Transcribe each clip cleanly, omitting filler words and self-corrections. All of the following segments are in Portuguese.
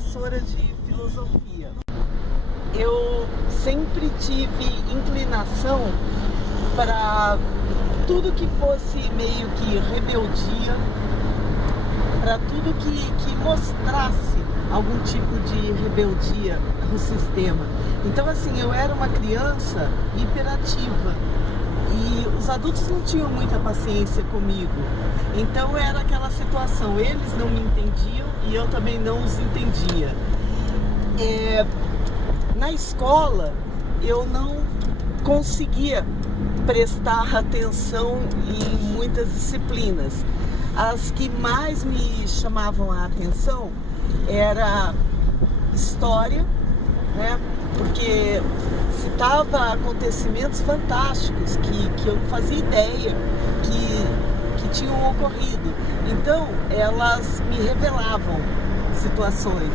professora de filosofia. Eu sempre tive inclinação para tudo que fosse meio que rebeldia, para tudo que mostrasse algum tipo de rebeldia no sistema. Então, assim, eu era uma criança hiperativa e os adultos não tinham muita paciência comigo. Então era aquela situação, eles não me entendiam e eu também não os entendia. Na escola eu não conseguia prestar atenção em muitas disciplinas. As que mais me chamavam a atenção era história, né? Porque citava acontecimentos fantásticos que eu não fazia ideia que tinham ocorrido. Então elas me revelavam situações.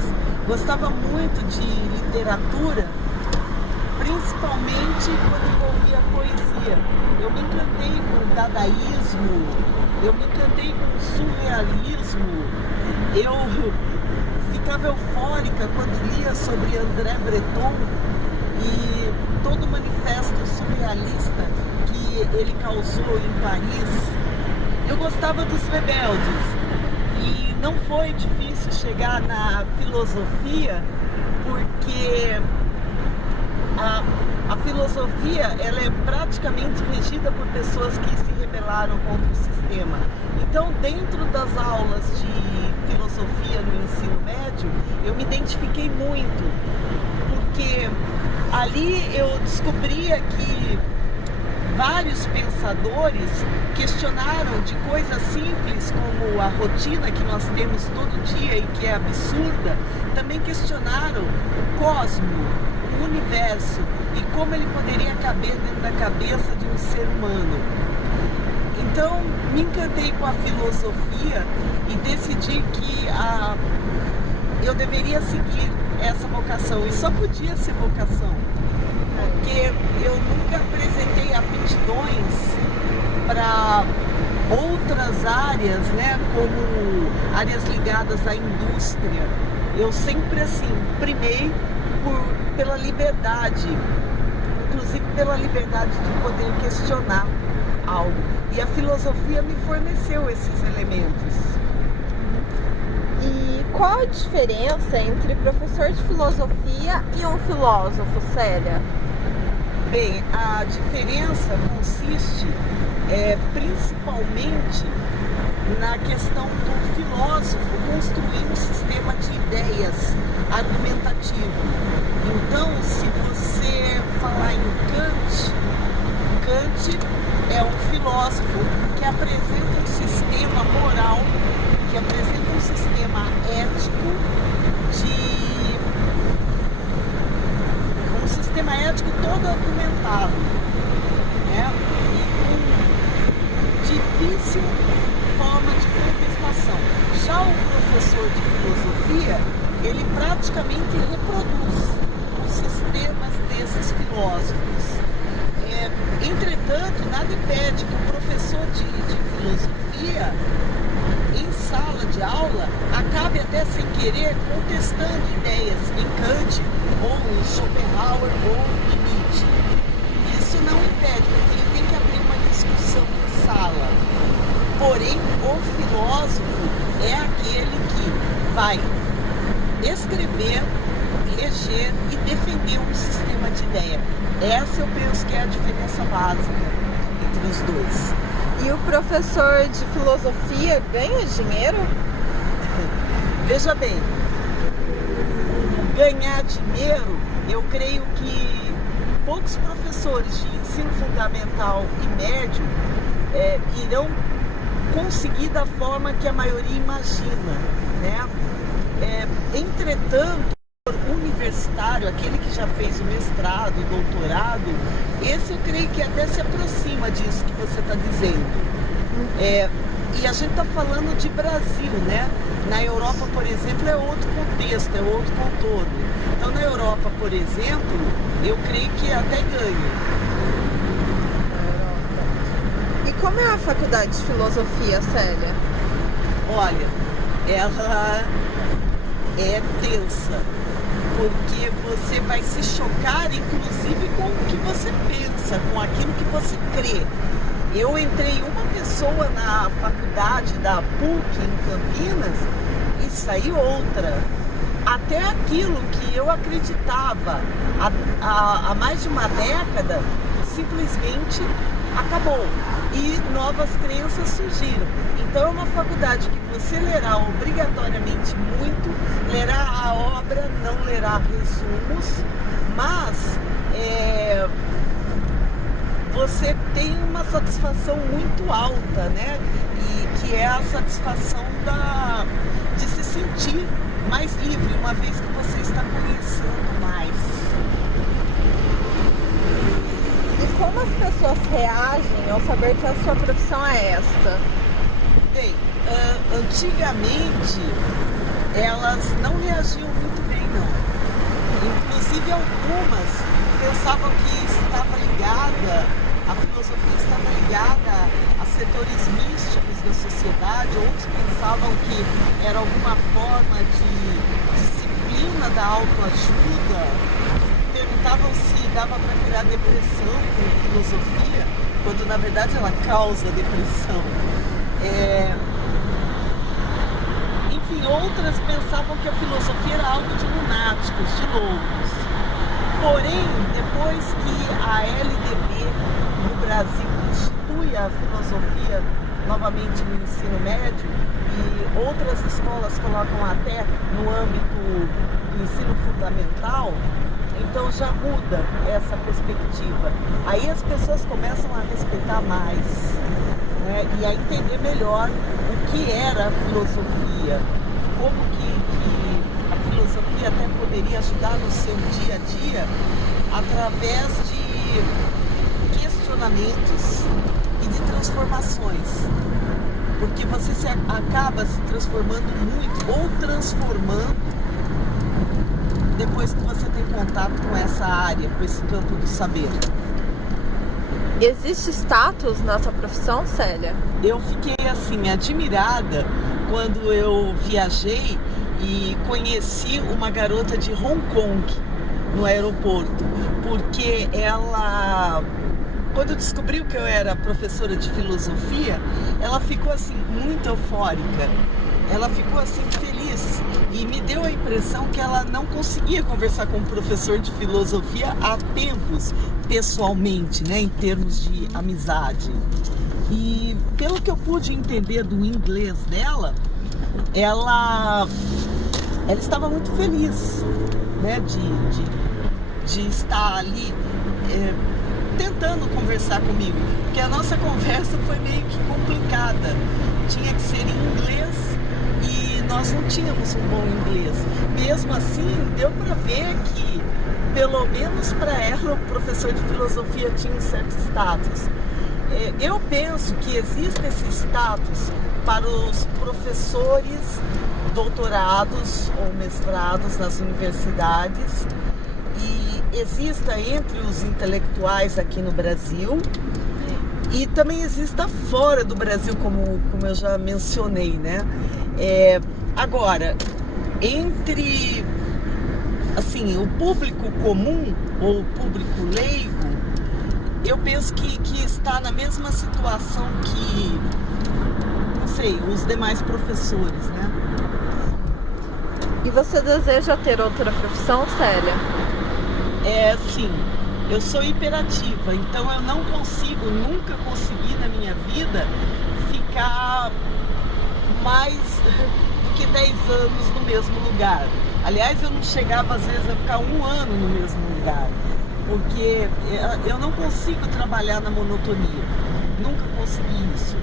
Gostava muito de literatura, principalmente quando envolvia poesia. Eu me encantei com o dadaísmo, eu me encantei com o surrealismo, eu ficava eufórica quando lia sobre André Breton e todo o manifesto surrealista que ele causou em Paris. Eu gostava dos rebeldes e não foi difícil chegar na filosofia, porque a filosofia ela é praticamente regida por pessoas que se rebelaram contra o sistema. Então, dentro das aulas de filosofia no ensino médio, eu me identifiquei muito, porque ali eu descobria que vários pensadores questionaram de coisas simples como a rotina que nós temos todo dia e que é absurda, também questionaram o cosmo, o universo e como ele poderia caber dentro da cabeça de um ser humano. Então me encantei com a filosofia e decidi que eu deveria seguir essa vocação, e só podia ser vocação, porque eu nunca apresentei aptidões para outras áreas, né, como áreas ligadas à indústria. Eu sempre assim primei pela liberdade, inclusive pela liberdade de poder questionar algo. E a filosofia me forneceu esses elementos. E qual a diferença entre professor de filosofia e um filósofo, Célia? Bem, a diferença consiste principalmente na questão do filósofo construir um sistema de ideias argumentativo. Então, se você falar em Kant é um filósofo que apresenta um sistema moral, que apresenta um sistema ético um sistema ético todo argumentado, né? E com difícil forma de contestação. Já o professor de filosofia, ele praticamente reproduz os sistemas desses filósofos. Entretanto, nada impede que o professor de filosofia, em sala de aula, acabe até sem querer contestando ideias em Kant, ou em Schopenhauer, ou em Nietzsche. Isso não impede, porque ele tem que abrir uma discussão em sala. Porém, o filósofo é aquele que vai escrever, reger e defender um sistema de ideia. Essa eu penso que é a diferença básica entre os dois. E o professor de filosofia ganha dinheiro? Veja bem, ganhar dinheiro, eu creio que poucos professores de ensino fundamental e médio irão conseguir da forma que a maioria imagina, né? Entretanto, universitário, aquele que já fez o mestrado, o doutorado, esse eu creio que até se aproxima disso que você está dizendo. E a gente está falando de Brasil, né? Na Europa, por exemplo, é outro contexto, é outro contorno. Então, na Europa, por exemplo, eu creio que até ganha. E como é a faculdade de filosofia, Célia? Olha, ela é tensa, porque você vai se chocar, inclusive, com o que você pensa, com aquilo que você crê. Eu entrei uma pessoa na faculdade da PUC em Campinas e saiu outra. Até aquilo que eu acreditava há mais de uma década simplesmente acabou e novas crenças surgiram. Então é uma faculdade que você lerá obrigatoriamente muito, lerá a obra, não lerá resumos, mas você tem uma satisfação muito alta, né? E que é a satisfação de se sentir mais livre, uma vez que você está conhecendo mais. E como as pessoas reagem ao saber que a sua profissão é esta? Bem, antigamente elas não reagiam muito bem, não. Inclusive algumas pensavam que estava ligada, a filosofia estava ligada a setores místicos da sociedade, outros pensavam que era alguma forma de disciplina da autoajuda, perguntavam se dava para criar depressão com filosofia, quando na verdade ela causa depressão. Enfim, outras pensavam que a filosofia era algo de lunáticos, de loucos. Porém, depois que a LDB no Brasil institui a filosofia novamente no ensino médio e outras escolas colocam até no âmbito do ensino fundamental, então já muda essa perspectiva. Aí as pessoas começam a respeitar mais, né, e a entender melhor o que era a filosofia, como que a filosofia até poderia ajudar no seu dia a dia através de questionamentos e de transformações, porque você acaba se transformando muito ou transformando depois que você tem contato com essa área, com esse campo do saber. Existe status nessa profissão, Célia? Eu fiquei assim admirada quando eu viajei e conheci uma garota de Hong Kong no aeroporto, porque ela, quando descobriu que eu era professora de filosofia, ela ficou assim muito eufórica, ela ficou assim feliz e me deu a impressão que ela não conseguia conversar com um professor de filosofia há tempos, pessoalmente, né, em termos de amizade. E pelo que eu pude entender do inglês dela, ela estava muito feliz, né, de estar ali tentando conversar comigo, porque a nossa conversa foi meio que complicada, tinha que ser em inglês e nós não tínhamos um bom inglês. Mesmo assim, deu para ver que, pelo menos para ela, o professor de filosofia tinha um certo status. Eu penso que existe esse status para os professores doutorados ou mestrados nas universidades e exista entre os intelectuais aqui no Brasil e também exista fora do Brasil, como eu já mencionei, né? Agora, entre assim, o público comum ou o público leigo, eu penso que está na mesma situação que, não sei, os demais professores, né? E você deseja ter outra profissão, Célia? Sim, eu sou hiperativa, então eu não consigo, nunca consegui na minha vida ficar mais do que 10 anos no mesmo lugar. Aliás, eu não chegava às vezes a ficar 1 ano no mesmo lugar, porque eu não consigo trabalhar na monotonia, nunca consegui isso.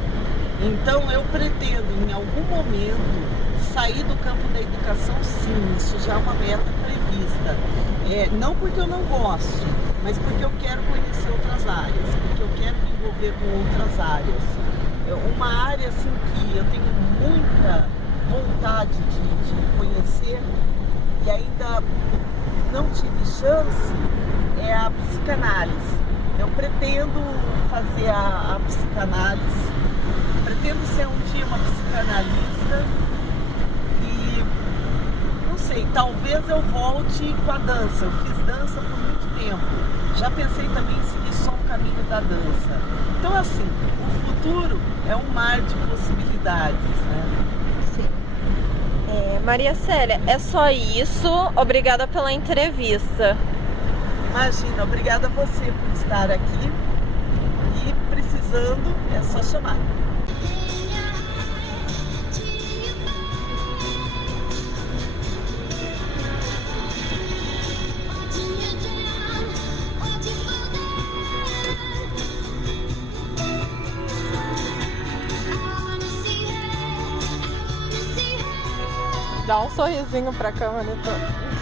Então eu pretendo em algum momento sair do campo da educação, sim, isso já é uma meta prevista. Não porque eu não goste, mas porque eu quero conhecer outras áreas, porque eu quero me envolver com outras áreas. Uma área assim que eu tenho muita vontade de conhecer e ainda não tive chance é a psicanálise. Eu pretendo fazer a psicanálise, pretendo ser um dia uma psicanalista e, não sei, pensei, talvez eu volte com a dança. Eu fiz dança por muito tempo. Já pensei também em seguir só o caminho da dança. Então, assim, o futuro é um mar de possibilidades, né? Sim. Maria Célia, é só isso. Obrigada pela entrevista. Imagina, obrigada a você por estar aqui. E precisando, é só chamar. Dá um sorrisinho pra câmera, então.